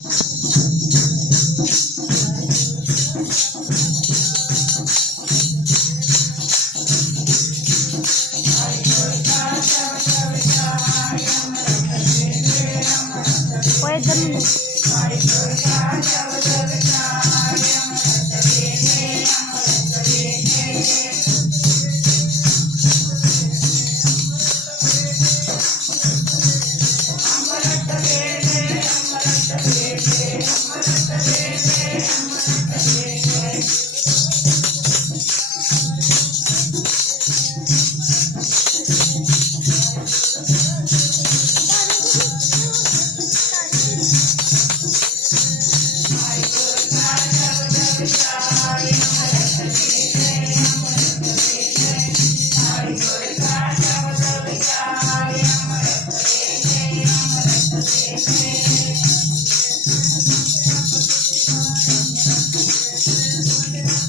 you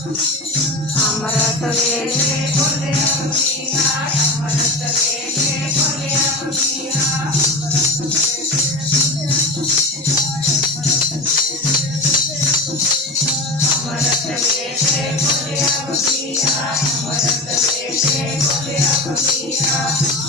అమృత వేలే బోలే అమృత వేలే బోలే అమృత వేలే బోలే అమృత వేలే బోలే అమృత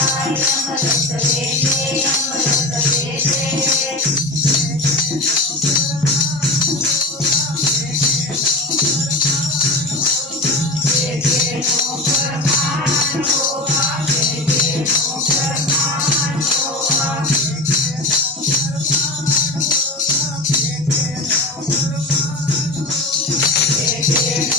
Yeah.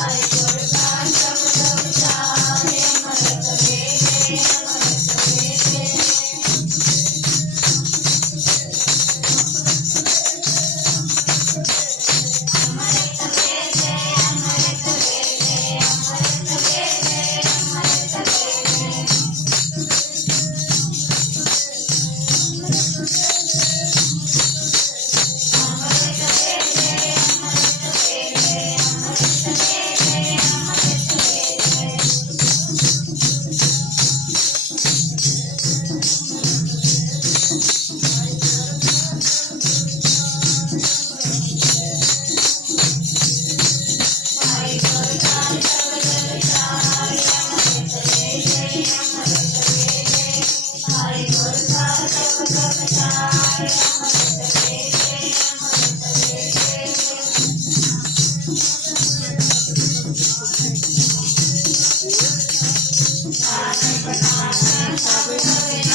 like your Thank you.